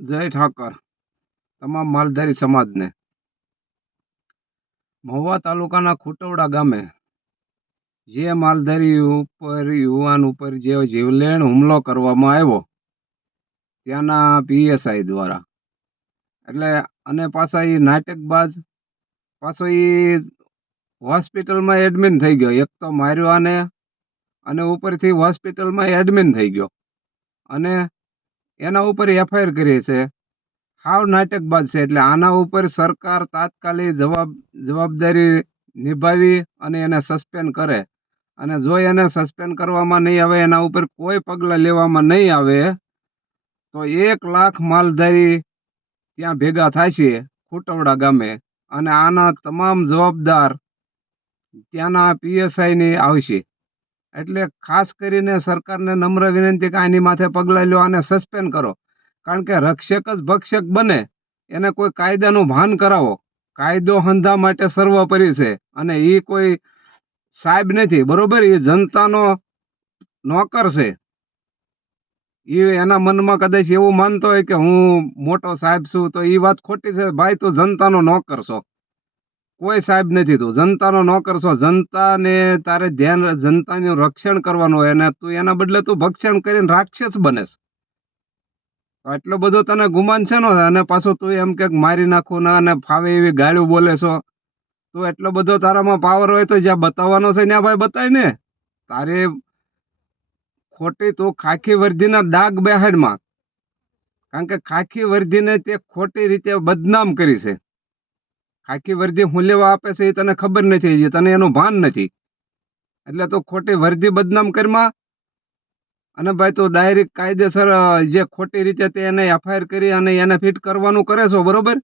જય ઠાકર. તમામ માલધારી સમાજને. મહુવા તાલુકાના ખુટવડા ગામે જે માલધારી ઉપર, યુવાન ઉપર જે જીવલેણ હુમલો કરવામાં આવ્યો, ત્યાંના પીએસઆઈ દ્વારા. એટલે અને પાછા એ નાટકબાજ, પાછો એ હોસ્પિટલમાં એડમિન થઈ ગયો. એક તો માર્યો અને ઉપરથી હોસ્પિટલમાં એડમિન થઈ ગયો. અને એના ઉપર એફઆઈઆર કરી છે. હાવ નાટકબાજ છે એટલે આના ઉપર સરકાર તાત્કાલિક જવાબ, જવાબદારી નિભાવી અને એને સસ્પેન્ડ કરે. અને જો એને સસ્પેન્ડ કરવામાં નહીં આવે, એના ઉપર કોઈ પગલાં લેવામાં નહીં આવે, તો એક લાખ માલધારી ત્યાં ભેગા થાય છે ખૂટવડા ગામે. અને આના તમામ જવાબદાર ત્યાંના પીએસઆઈની આવશે. એટલે ખાસ કરીને સરકારને નમ્ર વિનંતી કે આની માથે પગલાં લો આને સસ્પેન્ડ કરો. કારણ કે રક્ષક જ ભક્ષક બને, એને કોઈ કાયદાનું ભાન કરાવો. કાયદો હંધા માટે સર્વોપરી છે અને એ કોઈ સાહેબ નથી, બરોબર? એ જનતાનો નોકર છે. એ એના મનમાં કદાચ એવું માનતો હોય કે હું મોટો સાહેબ છું તો એ વાત ખોટી છે. ભાઈ, તું જનતાનો નોકર છો. કોઈ સાહેબ નથી તું જનતાનો નોકર છો, જનતાને તારે ધ્યાન જનતાનું રક્ષણ કરવાનું હોય અને તું એના બદલે તું ભક્ષણ કરીને રાક્ષસ બનેશ એટલો બધો તને ગુમાન છે? ને અને પાછો તું એમ કે મારી નાખું ને અને ફાવે એવી ગાળ્યું બોલે છો. તું એટલો બધો તારામાં પાવર હોય તો જ્યાં બતાવવાનો છે ત્યાં ભાઈ બતાય ને. તારે ખોટી તું ખાખી વર્ધીના દાગ બેહાડમાં. કારણ કે ખાખી વર્ધીને તે ખોટી રીતે બદનામ કરી છે. ખાખી વર્ધી હું લેવા આપે છે એ તને ખબર નથી હજી, તને એનું ભાન નથી. એટલે તો ખોટી વર્ધી બદનામ કરમાં અને ભાઈ તું ડાયરેક્ટ કાયદેસર જે ખોટી રીતે તે એને એફઆઈઆર કરી અને એને ફિટ કરવાનું કરે છો, બરોબર?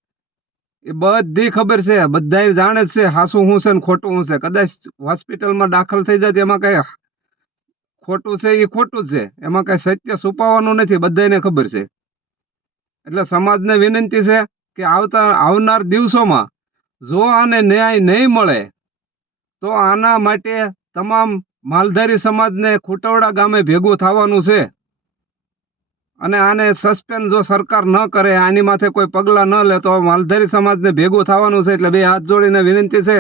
એ બધી ખબર છે બધા જાણે જ છે હાસું શું છે ને ખોટું શું છે. કદાચ હોસ્પિટલમાં દાખલ થઈ જાય એમાં કંઈ ખોટું છે એ ખોટું જ છે. એમાં કાંઈ સત્ય છુપાવવાનું નથી બધાને ખબર છે. એટલે સમાજને વિનંતી છે કે આવતા, આવનાર દિવસોમાં જો આને ન્યાય નહીં મળે, તો આના માટે તમામ માલધારી સમાજને ખોટવડા ગામે ભેગું થવાનું છે. અને આને સસ્પેન્ડ જો સરકાર ન કરે, આની માથે કોઈ પગલાં ન લે, તો માલધારી સમાજને ભેગું થવાનું છે. એટલે બે હાથ જોડીને વિનંતી છે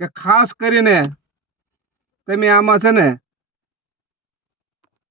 કે ખાસ કરીને તમે આમાં છે ને